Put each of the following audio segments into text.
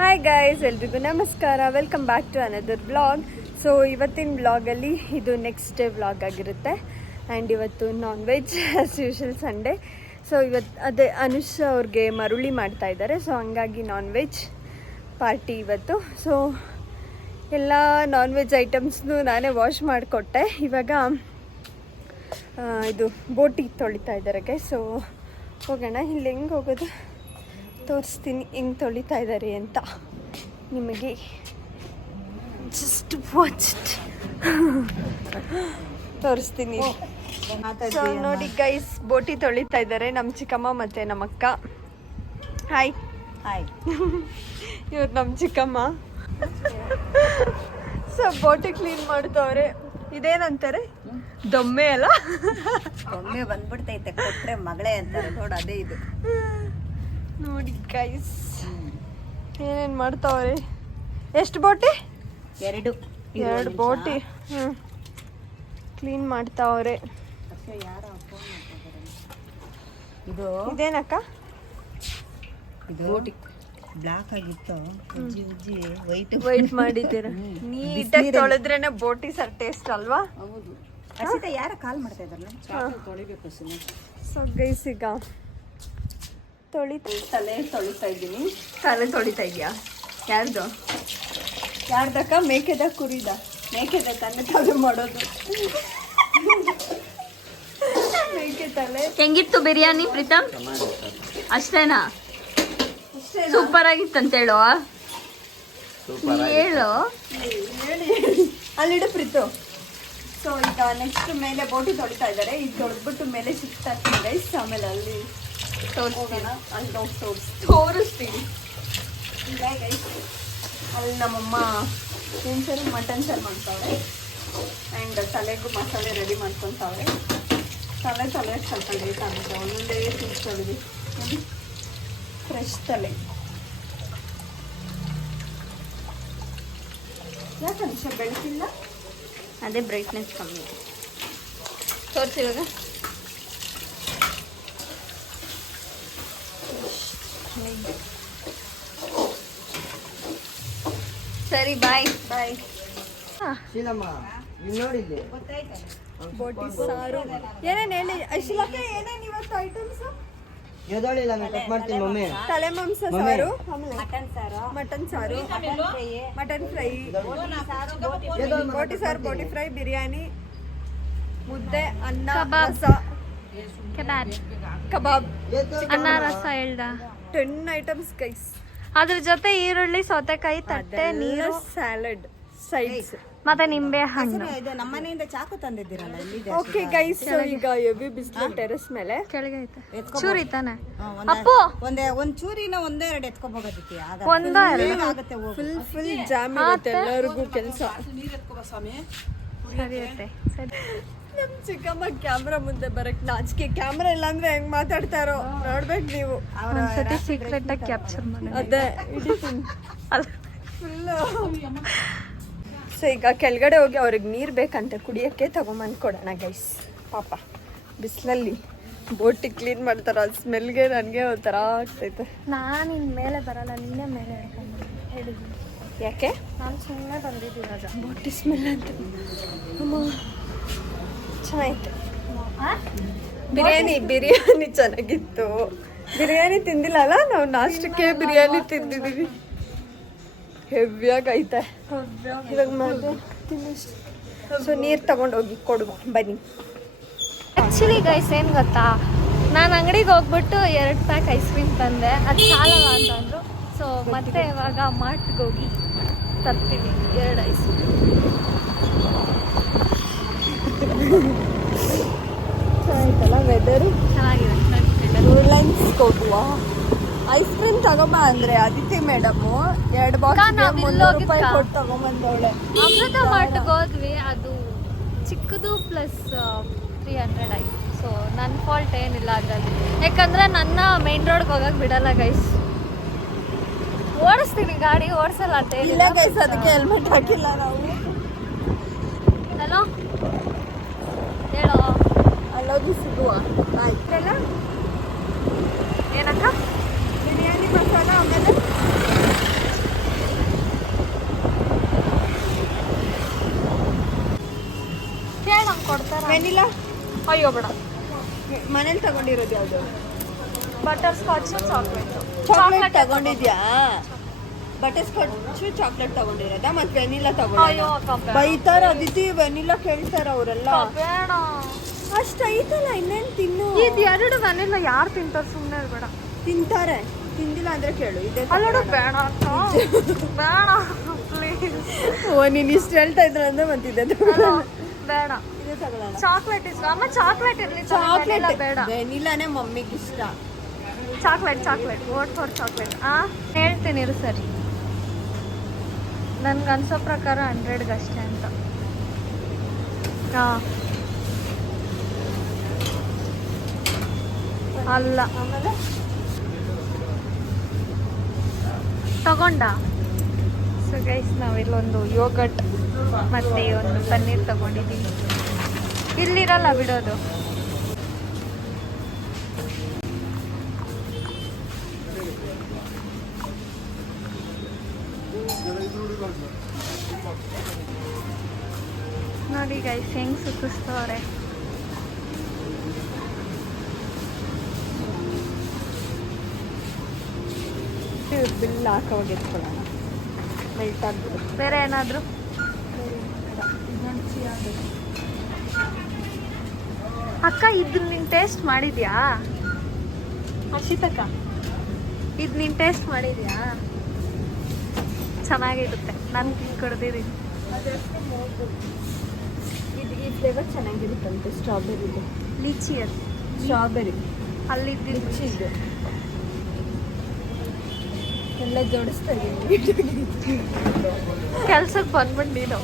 Hi guys, ಎಲ್ರಿಗೂ ನಮಸ್ಕಾರ. Welcome back to another vlog. So ಇವತ್ತಿನ ವ್ಲಾಗಲ್ಲಿ ಇದು ನೆಕ್ಸ್ಟ್ ಡೇ ವ್ಲಾಗ್ ಆಗಿರುತ್ತೆ. ಆ್ಯಂಡ್ ಇವತ್ತು non veg as usual Sunday. So ಇವತ್ತು ಅದೇ ಅನುಷ್ ಅವ್ರಿಗೆ ಮರುಳಿ ಮಾಡ್ತಾ ಇದ್ದಾರೆ. ಸೊ ಹಂಗಾಗಿ ನಾನ್ ವೆಜ್ ಪಾರ್ಟಿ ಇವತ್ತು. ಸೊ ಎಲ್ಲ ನಾನ್ ವೆಜ್ ಐಟಮ್ಸ್ನು ನಾನೇ ವಾಶ್ ಮಾಡಿಕೊಟ್ಟೆ. ಇವಾಗ ಇದು ಬೋಟಿ ತೊಳಿತಾ ಇದ್ದಾರೆ ಗೈಸ್. ಸೊ ಹೋಗೋಣ. ಇಲ್ಲಿ ಹೆಂಗೆ ಹೋಗೋದು ತೋರಿಸ್ತೀನಿ, ಹೆಂಗೆ ತೊಳಿತಾ ಇದ್ದಾರೆ ಅಂತ ನಿಮಗೆ. Just watch it. ತೋರಿಸ್ತೀನಿ. ಸೊ ನೋಡಿ ಗೈಸ್, ಬೋಟಿ ತೊಳಿತಾ ಇದ್ದಾರೆ ನಮ್ಮ ಚಿಕ್ಕಮ್ಮ ಮತ್ತು ನಮ್ಮ ಅಕ್ಕ. Hi hi. ಇವ್ರು ನಮ್ಮ ಚಿಕ್ಕಮ್ಮ. ಸೊ ಬೋಟಿ ಕ್ಲೀನ್ ಮಾಡ್ತವ್ರೆ. ಇದೇನಂತಾರೆ, ದೊಮ್ಮೆ ಅಲ್ಲ? ಒಮ್ಮೆ ಬಂದ್ಬಿಡ್ತೈತೆ, ಕೊಟ್ರೆ ಮಗಳೇ ಅಂತಾರೆ ನೋಡು, ಅದೇ ಇದು. ನೋಡಿ ಗೈಸ್ ಏನೇನು ಮಾಡ್ತಾವ್ರೆ. ಎಷ್ಟು ಬೋಟಿ? ಎರಡು ಬೋಟಿ ಕ್ಲೀನ್ ಮಾಡ್ತಾವ್ರೆ. ಇದು ಇದೇನಕ್ಕ? ಇದು ಬೋಟಿ ಬ್ಲಾಕ್ ಆಗಿತ್ತು, ಉಜ್ಜಿ ಉಜ್ಜಿ ವೈಟ್ ಮಾಡಿದ್ದೀರ. ನೀಟಾಗಿ ತೊಳೆದ್ರೇನೆ ಬೋಟಿ ಸರ್ ಟೇಸ್ಟ್ ಅಲ್ವಾ? ಹೌದು. ಹಸಿತ ಯಾರ ಕಾಲ್ ಮಾಡ್ತಾ ಇದ್ದಾರಲ್ಲ, ತೊಳಿಬೇಕು. ಸೊ ಗೈಸ್ ಈಗ ತಲೆ ತೊಳಿತಾ ಇದ್ದೀನಿ. ತಲೆ ತೊಳಿತಾ ಇದೆಯಾ? ಯಾರ್ದಕ್ಕ? ಮೇಕೆದ ಕುರಿದ? ಮೇಕೆದ ತಲೆ ತಲೆ ಮಾಡೋದು. ಮೇಕೆ ತಲೆ. ಹೆಂಗಿತ್ತು ಬಿರಿಯಾನಿ ಪ್ರೀತಮ್? ಅಷ್ಟೇನಾ? ಸೂಪರ್ ಆಗಿತ್ತಂತ ಹೇಳೋ. ಹೇಳು. ಅಲ್ಲಿಡು ಪ್ರೀತು. ಸೊ ಈಗ ನೆಕ್ಸ್ಟ್ ಮೇಲೆ ಬೋಟಿ ತೊಳಿತಾ ಇದ್ದಾರೆ. ಈಗ ತೊಳೆದ್ಬಿಟ್ಟು ಮೇಲೆ ಶಿಫ್ಟ್ ಆಗ್ತೀನಿ ಗೈಸ್. ಆಮೇಲೆ ಅಲ್ಲಿ ತೋರಿಸ್ತೀನ, ಅಲ್ಲಿ ಹೋಗಿ ತೋರಿಸ್ತೀನಿ. ಈಗ ಗೈಸ್ ಅಲ್ಲಿ ನಮ್ಮಮ್ಮ ಏನು ಸರಿ ಮಟನ್ ಸಾರು ಮಾಡ್ತಾವ್ರೆ. ಆ್ಯಂಡ್ ತಲೆಗೂ ಮಸಾಲೆ ರೆಡಿ ಮಾಡ್ಕೊತಾವ್ರೆ. ತಲೆ ಸ್ವಲ್ಪ ಲೇಟ್ ಆಗುತ್ತೆ. ಒಂದೊಂದೇ ಪೀಸ್ ತೊಳೆದು ಫ್ರೆಶ್ ತಲೆ. ಯಾಕೆ ಅನಿಷ ಬೆಳೆಸಿಲ್ಲ? ಅದೇ ಬ್ರೈಟ್ನೆಸ್ ಕಮ್ಮಿ. ತೋರಿಸಿವಾಗ ಸರಿ, ಬಾಯ್ ಬಾಯ್. ಬೋಟಿ ಸಾರು ಏನೇನು ಹೇಳಿ ಐಶಿಲಕ್ಕ, ಏನೇನು ಇವತ್ತು ಐಟಮ್ಸ್? ತಲೆ ಮಾಂಸ ಸಾರು, ಮಟನ್ ಸಾರು, ಮಟನ್ ಫ್ರೈ, ಬೋಟಿ ಸಾರು, ಬೋಟಿ ಫ್ರೈ, ಬಿರಿಯಾನಿ, ಮುದ್ದೆ, ಅನ್ನ, ರಸ, ಕಬಾಬ್, ಅನ್ನ ರಸ ಹೇಳ್ದ. 10 ಐಟಮ್ಸ್ ಗೈಸ್. ಅದ್ರ ಜೊತೆ ಈರುಳ್ಳಿ, ಸೌತೆಕಾಯಿ, ತಟ್ಟೆ, ನೀರು, ಸ್ಯಾಲಡ್, ಸೈಡ್ಸ್ ಮತ್ತೆ ನಿಂಬೆ ಹಣ್ಣು. ಇದು ನಮ್ಮ ಮನೆಯಿಂದ ಚಾಕು ತಂದಿದ್ದೀರಲ್ಲ, ಇಲ್ಲಿದೆ. ಓಕೆ ಗೈಸ್, ಈಗ ಹೆವಿ ಬಿಸಿಲು ಟೆರೆಸ್ ಮೇಲೆ. ಕೆಳಗೆ ಐತೆ, ಚೂರಿ ತಾನೆ ಅಪ್ಪು? ಒಂದ್ ಚೂರಿನ ಒಂದೆರಡು ಎತ್ಕೋಬೋದಿತ್ತು. ಆಗುತ್ತೆ, ಫುಲ್ ಜಾಮ್ ಇರುತ್ತೆ ಎಲ್ಲರಿಗೂ ಕೆಲಸ. ಸರಿ ಐತೆ. ಸರಿ. ನಮ್ ಚಿಕ್ಕಮ್ಮ ಕ್ಯಾಮ್ರಾ ಮುಂದೆ ಬರಕ್ ನಾಚಿಕೆ. ಕ್ಯಾಮ್ರಾ ಇಲ್ಲ ಅಂದ್ರೆ ಹೆಂಗ್ ಮಾತಾಡ್ತಾರೋ ನೋಡ್ಬೇಕು ನೀವು. ಒಂದ್ಸತಿ ಸೀಕ್ರೆಟ್ ಆಗಿ ಕ್ಯಾಪ್ಚರ್ ಮಾಡಿ. ಅದೇ ಫುಲ್ಲು. ಸೊ ಈಗ ಕೆಳಗಡೆ ಹೋಗಿ ಅವ್ರಿಗೆ ನೀರು ಬೇಕಂತೆ ಕುಡಿಯೋಕ್ಕೆ, ತಗೊಂಬಂದು ಕೊಡೋಣ ಗೈಸ್. ಪಾಪ ಬಿಸಿಲಲ್ಲಿ ಬೋಟಿ ಕ್ಲೀನ್ ಮಾಡ್ತಾರ, ಸ್ಮೆಲ್ಗೆ ನನಗೆ ಒಂಥರ ಆಗ್ತೈತೆ. ನಾನು ಇನ್ನು ಮೇಲೆ ಬರಲ್ಲ, ನಿನ್ನೆ ಮೇಲೆ ಹೇಳಿದ್ದೀನಿ. ಯಾಕೆ? ನಾನು ಸುಮ್ಮನೆ ಬಂದಿದ್ದೀನಿ ಅದ ಬೋಟಿ ಸ್ಮೆಲ್ ಅಂತ. ಅಮ್ಮ ಚೆನ್ನಾಗಿತ್ತು. ಬಿರಿಯಾನಿ ಚೆನ್ನಾಗಿತ್ತು. ಬಿರಿಯಾನಿ ತಿಂದಿಲ್ಲ ಅಲ್ಲ ನಾವು? ನಾಷ್ಟಕ್ಕೆ ಬಿರಿಯಾನಿ ತಿಂದಿದ್ದೀವಿ. ಹೆವಿಯಾಗಿ ಐತೆ ಇವಾಗ ಮತ್ತೆ ತಿನ್ನಷ್ಟು. ಸೊ ನೀರು ತಗೊಂಡೋಗಿ ಕೊಡುವ ಬನ್ನಿ. ಆ್ಯಕ್ಚುಲಿ ಗೈಸ್ ಏನು ಗೊತ್ತಾ, ನಾನು ಅಂಗಡಿಗೆ ಹೋಗ್ಬಿಟ್ಟು 2 ಪ್ಯಾಕ್ ಐಸ್ ಕ್ರೀಮ್ ತಂದೆ. ಅದು ಸಾಲಲ್ಲ ಅಂತಂದರು. ಸೊ ಮತ್ತೆ ಇವಾಗ ಮಾರ್ಟ್ಗೆ ಹೋಗಿ ತರ್ತೀವಿ 2 ಐಸ್ ಕ್ರೀಮ್. ಚೆನ್ನಾಗಿತ್ತಲ್ಲ ವೆದರು? ಚೆನ್ನಾಗಿದೆ. ರಿಲಯನ್ಸ್ಗೆ ಹೋಗುವ. ಐಸ್ ಕ್ರೀಮ್ ತಗೊಂಬ ಅಂದ್ರೆ ಆದಿತ್ಯ ಮೇಡಮು 2 ಬಾಕ್ಸ್ ₹300 ಕೊಟ್ಟು ತಗೊಂಬಂದವಳೆ. ಅಮೃತ ಮಾರ್ಟ್ಗೆ ಹೋದ್ವಿ, ಅದು ಚಿಕ್ಕದು ಪ್ಲಸ್ 300 ಆಯ್ತು. ಸೊ ನನ್ನ ಫಾಲ್ಟ್ ಏನಿಲ್ಲ ಅದರಲ್ಲಿ, ಯಾಕಂದರೆ ನನ್ನ ಮೇನ್ ರೋಡ್ಗೆ ಹೋಗಕ್ಕೆ ಬಿಡಲ್ಲ ಗೈಸ್. ಓಡಿಸ್ತೀನಿ ಗಾಡಿ, ಓಡಿಸಲ್ಲ ಅಂತ ಇಲ್ಲ ಗೈಸ್, ಅದಕ್ಕೆ ಹೆಲ್ಮೆಟ್ ಹಾಕಿಲ್ಲ ನಾವು. ಹಲೋ ಹೇಳೋ. ಅಲ್ಲೋಗಿ ಸಿಗುವ ಆಯ್ತಲ್ಲ. ಏನಕ್ಕ? ಬಿರಿಯಾನಿ ಮಸಾಲ, ಆಮೇಲೆ ವೆನಿಲಾ ಅಯ್ಯೋ ಬೇಡ. ಮನೇಲಿ ತಗೊಂಡಿರೋದು ಯಾವುದು? Butterscotch chocolate. ಚಾಕ್ಲೇಟ್ ತಗೊಂಡಿದ್ಯಾ? ಬಟರ್ ಸ್ಕಾಚ್ ಚಾಕ್ಲೇಟ್ ತಗೊಂಡಿರೋದಾ ಮತ್ತೆ ವೆನಿಲಾ ಅಯ್ಯೋ ತಗೊಂಡಿರೋ? ಅಕ್ಕ ಬೇಡ. ಬೈತಾರ ಅದಿತಿ, ವೆನಿಲಾ ಕೇಳ್ತಾರ ಅವರೆಲ್ಲ. ಬೇಡ. ಅಷ್ಟೈತಲ್ಲ, ಇನ್ನೇನು ತಿನ್ನು. ಇದು ಎರಡು ವೆನಿಲ್ಲ ಯಾರು ತಿಂತಾರೆ? ಸುಮ್ಮನೆ ಬೇಡ. ತಿಂತಾರೆ, ತಿಂದಿಲ್ಲ ಅಂದ್ರೆ ಕೇಳು. ಇದೆ ಅಲ್ಲೋಡು ಬೇಡ ಅಕ್ಕ. ಬೇಡ ಪ್ಲೀಸ್. ಓ ನೀನು ಇಷ್ಟು ಹೇಳ್ತಾ ಇದ್ರ ಅಂದ್ರೆ ಮತ್ತಿದೆ ಬೇಡ. ಇದೆ ತಗೊಳ್ಳೋಣ. ಚಾಕ್ಲೇಟ್ ಇಷ್ಟ. ಅಮ್ಮ ಚಾಕ್ಲೇಟ್ ಇರಲಿ. ಚಾಕ್ಲೇಟ್ ಬೇಡ. ವೆನಿಲಾನೇ ಮಮ್ಮಿಗೆ ಇಷ್ಟ. Chocolate vote for chocolate. ಹೇಳ್ತೀನಿ ಇರು ಸರಿ. ನನ್ಗೆ ಅನ್ಸೋ ಪ್ರಕಾರ 100ಗೆ ಅಷ್ಟೇ ಅಂತ. ಅಲ್ಲ ಆಮೇಲೆ ತಗೊಂಡ. ಸೊ ಗೈಸ್ ನಾವಿಲ್ಲೊಂದು ಯೋಗಟ್ ಮತ್ತೆ ಒಂದು ಪನ್ನೀರ್ ತಗೊಂಡಿದ್ದೀವಿ. ಇಲ್ಲಿರಲ್ಲ ಬಿಡೋದು. ನೋಡಿ ಗೈಸ್ ಹೆಂಗ್ ಸುತ್ತಿಸ್ತವ್ರೆ. ಬಿಲ್ ಹಾಕೋವಾಗ ಎತ್ಕೊಳ್ಳೋಣ. ಮೆಲ್ಟ್ ಆಗ್ಬಿಡು. ಬೇರೆ ಏನಾದ್ರು ಅಕ್ಕ ಇದು ನೀನ್ ಟೇಸ್ಟ್ ಮಾಡಿದ್ಯಾ? ಹರ್ಷಿತಕ್ಕ ಇದು ನೀನ್ ಟೇಸ್ಟ್ ಮಾಡಿದ್ಯಾ? ಚೆನ್ನಾಗಿರುತ್ತೆ. ನಾನು ಕುಡ್ದಿದ್ದೀನಿ. ಇದು ಈ ಫ್ಲೇವರ್ ಚೆನ್ನಾಗಿರುತ್ತಂತೆ. ಸ್ಟ್ರಾಬೆರಿದು. ಲೀಚಿ ಅದು. ಸ್ಟ್ರಾಬೆರಿ ಅಲ್ಲಿದ್ದು ಲಿಚಿ ಇದೆ. ಎಲ್ಲ ಜೋಡಿಸ್ತಾ ಇದ್ದೀನಿ. ಕೆಲ್ಸಕ್ಕೆ ಬಂದ್ಬಿಟ್ಟು ನೀನು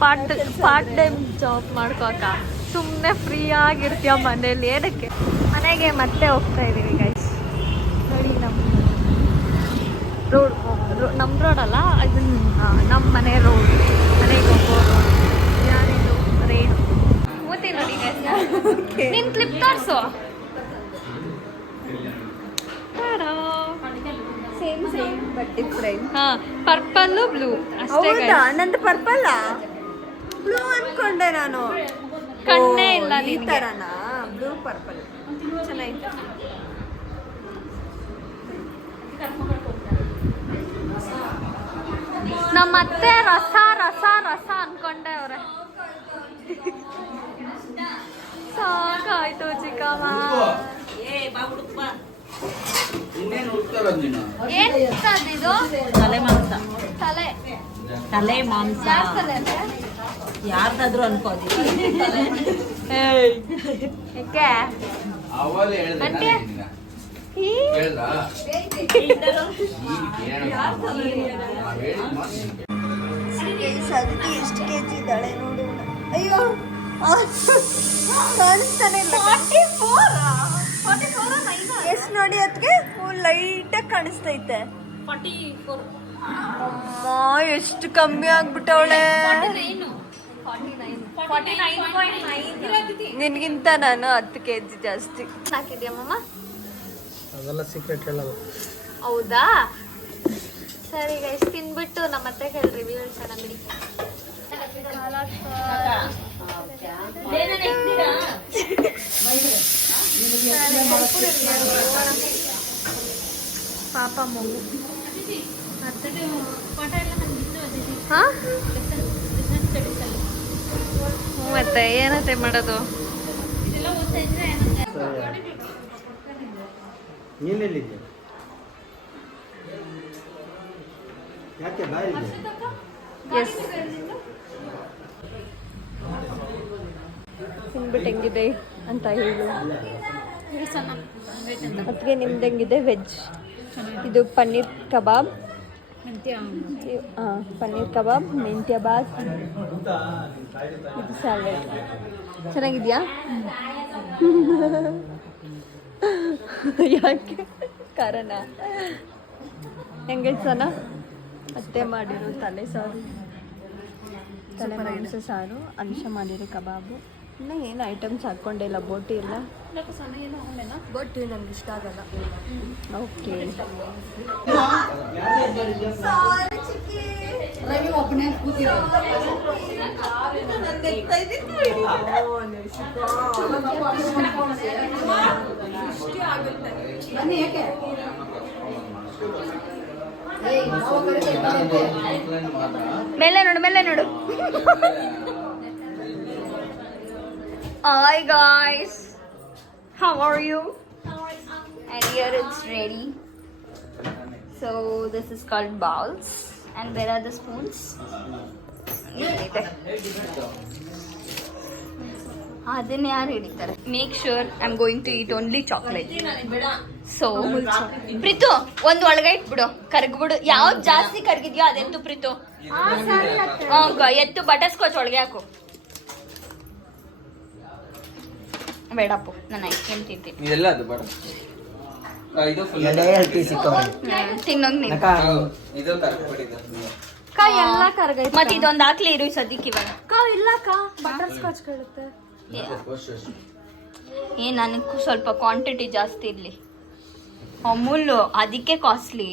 ಪಾರ್ಟ್ ಟೈಮ್ ಜಾಬ್ ಮಾಡ್ಕೋಕ. ಸುಮ್ಮನೆ ಫ್ರೀ ಆಗಿರ್ತೀಯ ಮನೇಲಿ. ಏನಕ್ಕೆ? ಮನೆಗೆ ಮತ್ತೆ ಹೋಗ್ತಾ ಇದ್ದೀವಿ ಗೈಸ್. ನೋಡಿ ನಮ್ಮ ರೋಡ್ ಅಲ್ಲ, ಅದನ್ನ ನಮ್ಮ ಮನೆ ರೋಡ್. ಮನೆಗೆ ಹೋಗೋ ರೋಡ್. ಯಾರಿದು? ರೇಣು. ಮೂತಿ ನೋಡಿ ಗೈಸ್. ನಿನ್ ಕ್ಲಿಪ್ ತೋರಿಸು. Same but different. Purple blue ಅಷ್ಟೇ. ಹೌದಾ? ನಂದು ಪರ್ಪಲ್ ಬ್ಲೂ ಅನ್ಕೊಂಡೆ ನಾನು. ಕಣ್ಣೇ ಇಲ್ಲ ಈ ನಿನ್ಗೆ. ತರನಾ? ಬ್ಲೂ ಪರ್ಪಲ್ ಚೆನ್ನಾಗಿದೆ. ನಮ್ಮ ಅತ್ತೆ ರಸ ರಸ ರಸ ಅನ್ಕೊಂಡೆ ಅವ್ರೆ. ಸಾಕಾಯ್ತು ಚಿಕ್ಕಮ್ಮ. ಏನ್ ಇದು? ತಲೆ ಮಾಂಸ. ತಲೆ ತಲೆ ಮಾಂಸ ಯಾರ್ ತಲೆ ಅಂದ್ರೆ? ಯಾರ್ದಾದ್ರು ಅನ್ಕೋದಿ. ಯಾಕೆ ಆಂಟಿ? ಅದಕ್ಕೆ ಎಷ್ಟು ಕೆಜಿ ಇದ್ದಾಳೆ ನೋಡು. ಅಯ್ಯೋ ಕಾಣಿಸ್ತಾನೆ ಇಲ್ಲ. ಎಷ್ಟು ನೋಡಿ ಅದಕ್ಕೆ ಲೈಟಾಗಿ ಕಾಣಿಸ್ತೈತೆ. ಅಮ್ಮ ಎಷ್ಟು ಕಮ್ಮಿ ಆಗ್ಬಿಟ್ಟವಳೆ. ನಿನ್ಗಿಂತ ನಾನು 10 kg ಜಾಸ್ತಿ ಹಾಕಿದ್ಯಮ್ಮ. ಅದೆಲ್ಲ ಸೀಕ್ರೆಟ್ ಹೇಳೋದು. ಹೌದಾ? ಸರಿ ಗೈಸ್ ತಿನ್ಬಿಟ್ಟು ನಮ್ಮ ಅತ್ತೆ ಕೈಲಿ ರಿವ್ಯೂ ಹೇಳ್ಸೋಣ ಬಿಡಿ. ಪಾಪ ಮಗು. ಮತ್ತೆ ಏನತ್ತೆ ಮಾಡೋದು? ನೀನೆಲ್ಲಿದ್ದೆ? ಯಾಕೆ ಬಾಯಿಗೆ? ಎಸ್ ತಿನ್ಬಿಟ್ಟು ಹೆಂಗಿದೆ ಅಂತ ಹೇಳು. ಅದಕ್ಕೆ ನಿಮ್ದು ಹೆಂಗಿದೆ? ವೆಜ್. ಇದು ಪನ್ನೀರ್ ಕಬಾಬ್, ಪನ್ನೀರ್ ಕಬಾಬ್, ಮೆಂತ್ಯ ಬಾತ್, ಇದು ಸ್ಯಾಲೆಡ್. ಚೆನ್ನಾಗಿದ್ಯಾ? ಯಾಕೆ ಕಾರಣ? ಹೆಂಗೆ ಸನ ಅತ್ತೆ ಮಾಡಿರೋ ತಲೆ ಸಾರು, ತಲೆ ಮಾಂಸ ಸಾರು, ಅಂಶ ಮಾಡಿರೋ ಕಬಾಬು. ಇನ್ನು ಏನು ಐಟಮ್ಸ್ ಹಾಕ್ಕೊಂಡಿಲ್ಲ. ಬೋಟಿ ಎಲ್ಲ ಬೋಟಿ ನನಗೆ ಇಷ್ಟ ಆಗಲ್ಲ. ಓಕೆ ರವಿ ಒಬ್ಬನೇ ಕೂತಿರೋ ಬನ್ನಿ ಯಾಕೆ ಮೇಲೆ ನೋಡು Hi guys, how are you? And here it's ready. So this is called bowls. And where are the spoons? ಅದನ್ನ ಯಾರು ಹಿಡಿತಾರೆ? Make sure I'm going to eat only chocolate. So Preethu ಒಂದು ಒಳಗೆ ಇಟ್ಬಿಡು, ಕರ್ಗ್ಬಿಡು. ಯಾವ್ದು ಜಾಸ್ತಿ ಕರ್ಗಿದ್ಯೋ ಅದೆತ್ತು ಪ್ರೀತು. ಎತ್ತು ಬಟರ್ ಸ್ಕಾಚ್ ಒಳಗೆ ಹಾಕು. ಬೇಡಪ್ಪು, ನಾನು ಐಸ್ ಕ್ರೀಮ್ ತಿಂತೀನಿ. ಇದೆಲ್ಲ ಅದು ಬೇಡ. ಇದು ಫುಲ್ ತಿನ್ನೋಂಗ್ ನೀನು ಇದು ಕರ್ಕೊಬಿಟ್ಟಿದೆ. ಎಲ್ಲ ಕರ್ಗೈತೆ. ಮತ್ತೆ ಇದೊಂದು ಹಾಕ್ಲಿ ಇರು ಸದ್ಯಕ್ಕೆ ಇವಾಗ. ಇಲ್ಲ ಬಟರ್ ಸ್ಕಾಚ್ ಕಳುತ್ತೆ. ನನಗೂ ಸ್ವಲ್ಪ ಕ್ವಾಂಟಿಟಿ ಜಾಸ್ತಿ ಇರಲಿ. ಅಮೂಲ್ ಅದಕ್ಕೆ ಕಾಸ್ಟ್ಲಿ.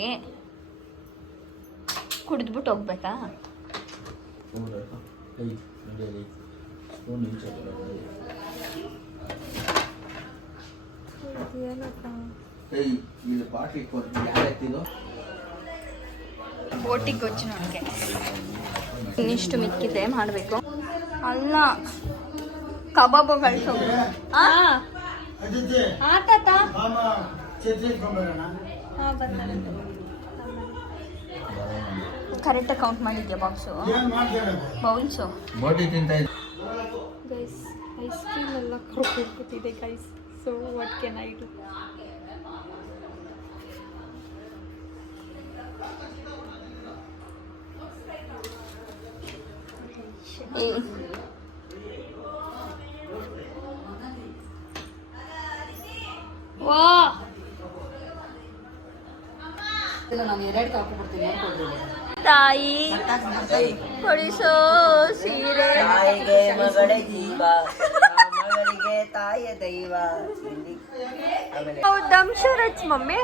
ಕುಡಿದ್ಬಿಟ್ಟು ಹೋಗ್ಬೇಕಾ? ಬೋಟಿಗೆ ಗೊಜ್ಜು ನನಗೆ ಇನ್ನಿಷ್ಟು ಮಿಕ್ಕಿದೆ ಮಾಡಬೇಕು. ಅಲ್ಲ ಕಬಾಬ್ ಕಳ್ಸೋದು. ಕರೆಕ್ಟಾಗಿ ಕೌಂಟ್ ಮಾಡಿದ್ಯಾ box bowls? Guys ice cream ಎಲ್ಲ ಕೊಟ್ಬಿಟ್ಟಿದೆ guys. So what can I do? ವಾ ನಾನು ಎರಡು ಹಾಕ್ಬಿಡ್ತೀನಿ ತಾಯಿ ಕೊಡಿಸೋ ಸೀರೆ. ತಾಯಿಗೆ ಮಗಳೇ ಜೀವ, ಮಗಳಿಗೆ ತಾಯಿಯ ದೈವ. ದಮ್ ಶರತ್ಸ್ ಮಮ್ಮಿ.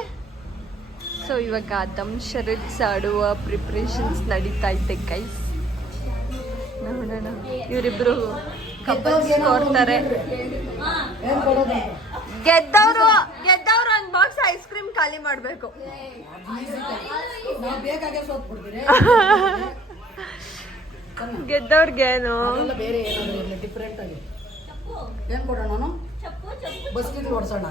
ಸೊ ಇವಾಗ ದಮ್ ಶರತ್ಸ್ ಆಡುವ ಪ್ರಿಪ್ರೇಷನ್ಸ್ ನಡೀತಾ ಇದೆ ಗೈಸ್. ನೋಡೋಣ ಇವರಿಬ್ರು ಕಪಲ್ಸ್ ಕೊಡ್ತಾರೆ. ಗೆದ್ದವ್ರು ಒಂದು ಬಾಕ್ಸ್ ಐಸ್ ಕ್ರೀಮ್ ಖಾಲಿ ಮಾಡ್ಬೇಕು. ಗೆದ್ದವ್ರಿಗೇನು ಬೇರೆ ಏನಾದ್ರು ಡಿಫ್ರೆಂಟ್ ಆಗಿ ಏನ್ ಕೊಡೋಣ? ಬಸ್ಕಿಟ್ ಓಡಿಸೋಣ.